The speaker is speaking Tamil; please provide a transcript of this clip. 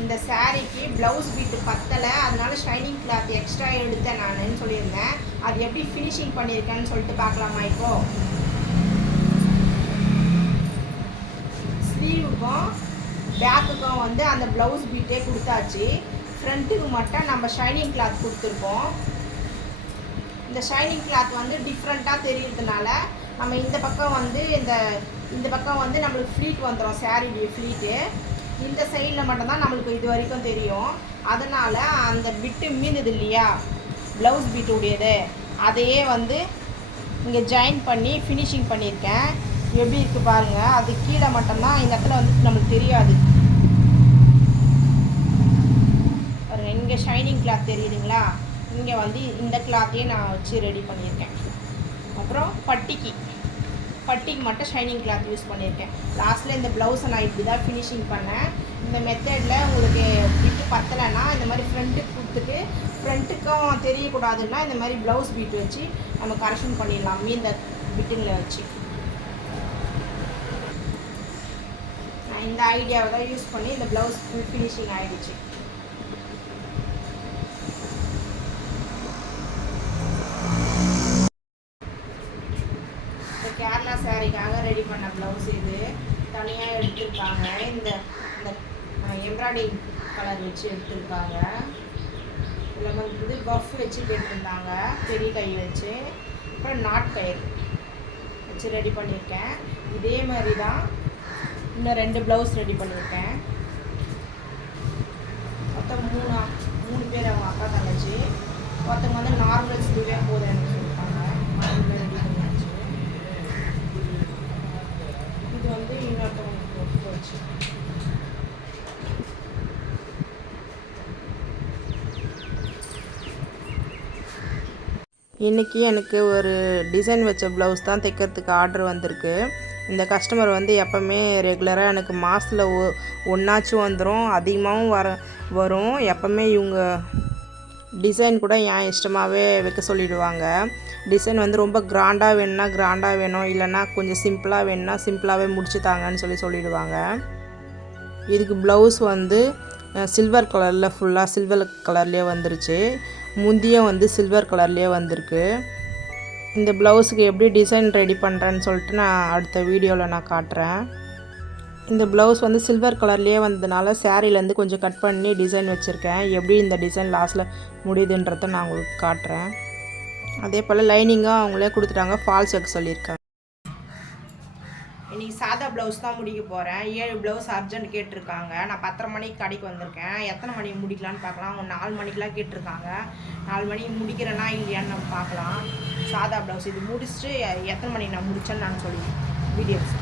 இந்த சாரீக்கு ப்ளவுஸ் பீட்டு பத்தலை, அதனால ஷைனிங் கிளாத் எக்ஸ்ட்ரா எடுத்தேன் நான் சொல்லியிருந்தேன். அது எப்படி ஃபினிஷிங் பண்ணியிருக்கேன்னு சொல்லிட்டு பார்க்கலாமா? இப்போது ஸ்லீவுக்கும் பேக்குக்கும் வந்து அந்த ப்ளவுஸ் பீட்டே கொடுத்தாச்சு. ஃப்ரண்ட்டுக்கு மட்டும் நம்ம ஷைனிங் கிளாத் கொடுத்துருக்கோம். இந்த ஷைனிங் கிளாத் வந்து டிஃப்ரெண்ட்டாக தெரியுறதுனால நம்ம இந்த பக்கம் வந்து இந்த பக்கம் வந்து நம்மளுக்கு ஃப்ளீட் வந்துடும், சாரீடைய ஃப்ளீட்டு. இந்த சைடில் மட்டும்தான் நம்மளுக்கு இது வரைக்கும் தெரியும். அதனால் அந்த பிட்டு மீந்தது இல்லையா ப்ளவுஸ் பீட்டுடையது, அதையே வந்து இங்கே ஜாயின் பண்ணி ஃபினிஷிங் பண்ணியிருக்கேன். எப்படி இருக்குது பாருங்கள். அது கீழே மட்டும்தான் இந்த இடத்துல வந்து நம்மளுக்கு தெரியாது. இங்கே ஷைனிங் கிளாத் தெரியுதுங்களா? இங்கே வந்து இந்த கிளாத்தையே நான் வச்சு ரெடி பண்ணியிருக்கேன். அப்புறம் பட்டிக்கு மட்டும் ஷைனிங் கிளாத் யூஸ் பண்ணியிருக்கேன். லாஸ்ட்டில் இந்த ப்ளவுஸை நான் இப்படி தான் ஃபினிஷிங் பண்ணேன். இந்த மெத்தடில் உங்களுக்கு பிட்டு பத்தலைன்னா இந்த மாதிரி ஃப்ரண்ட்டுக்கு கொடுத்துட்டு ஃப்ரண்ட்டுக்கும் தெரியக்கூடாதுன்னா இந்த மாதிரி ப்ளவுஸ் பீட் வச்சு நம்ம கரெக்ஷன் பண்ணிடலாம் இந்த பிட்டுங்களை வச்சு. நான் இந்த ஐடியாவை தான் யூஸ் பண்ணி இந்த ப்ளவுஸ் ஃபினிஷிங் ஆகிடுச்சு. கேரளா சாரீக்காக ரெடி பண்ண ப்ளவுஸ் இது தனியாக எடுத்துருக்காங்க. இந்த எம்ப்ராய்டிங் கலர் வச்சு எடுத்துருக்காங்க. இதில் வந்து பஃப் வச்சு கேட்டிருந்தாங்க, பெரிய கை வச்சு. அப்புறம் நாட் கயிறு வச்சு ரெடி பண்ணியிருக்கேன். இதே மாதிரி தான் இன்னும் 2 ப்ளவுஸ் ரெடி பண்ணியிருக்கேன். மொத்தம் 3 பேர் அவங்க அக்கா தங்கச்சி. ஒருத்தவங்க வந்து நார்மல் ஸ்லீவே போதும் எனக்கு சொல்லியிருக்காங்க. ரெடி பண்ணியாச்சு. இது வந்து இன்னொருத்தவங்களுக்கு ஒட்டு வச்சு இன்றைக்கி எனக்கு ஒரு டிசைன் வச்ச ப்ளவுஸ் தான் தைக்கிறதுக்கு ஆர்டர் வந்திருக்கு. இந்த கஸ்டமர் வந்து எப்போவுமே ரெகுலராக எனக்கு மாதத்தில் ஒன்றாச்சும் வந்துடும், அதிகமாகவும் வரும். எப்போவுமே இவங்க டிசைன் கூட என் இஷ்டமாகவே வைக்க சொல்லிவிடுவாங்க. டிசைன் வந்து ரொம்ப கிராண்டாக வேணும்னா கிராண்டாக வேணும், இல்லைன்னா கொஞ்சம் சிம்பிளாக வேணும்னா சிம்பிளாகவே முடிச்சு தாங்கன்னு சொல்லிவிடுவாங்க. இதுக்கு ப்ளவுஸ் வந்து சில்வர் கலரில் ஃபுல்லாக சில்வர் கலர்லேயே வந்துருச்சு. முந்தியும் வந்து சில்வர் கலர்லேயே வந்திருக்கு. இந்த ப்ளவுஸுக்கு எப்படி டிசைன் ரெடி பண்ணுறேன்னு சொல்லிட்டு நான் அடுத்த வீடியோவில் நான் காட்டுறேன். இந்த ப்ளவுஸ் வந்து சில்வர் கலர்லேயே வந்ததுனால சாரீலேருந்து கொஞ்சம் கட் பண்ணி டிசைன் வச்சுருக்கேன். எப்படி இந்த டிசைன் லாஸ்ட்டில் முடியுதுன்றதை நான் உங்களுக்கு காட்டுறேன். அதே போல் லைனிங்காக அவங்களே கொடுத்துட்டாங்க, ஃபால்ஸ் வைக்க சொல்லியிருக்காங்க. இன்றைக்கி சாதா ப்ளவுஸ் தான் முடிக்க போகிறேன். 7 ப்ளவுஸ் அர்ஜென்ட் கேட்டிருக்காங்க. நான் 10:30 மணிக்கு கடைக்கு வந்திருக்கேன். எத்தனை மணிக்கு முடிக்கலான்னு பார்க்கலாம். அவங்க 4 மணிக்கெலாம் கேட்டிருக்காங்க. 4 மணிக்கு முடிக்கிறேன்னா இல்லையான்னு நம்ம பார்க்கலாம். சாதா ப்ளவுஸ் இது முடிச்சுட்டு எத்தனை மணிக்கு நான் முடித்தேன்னு நான் சொல்லி வீடியோஸ்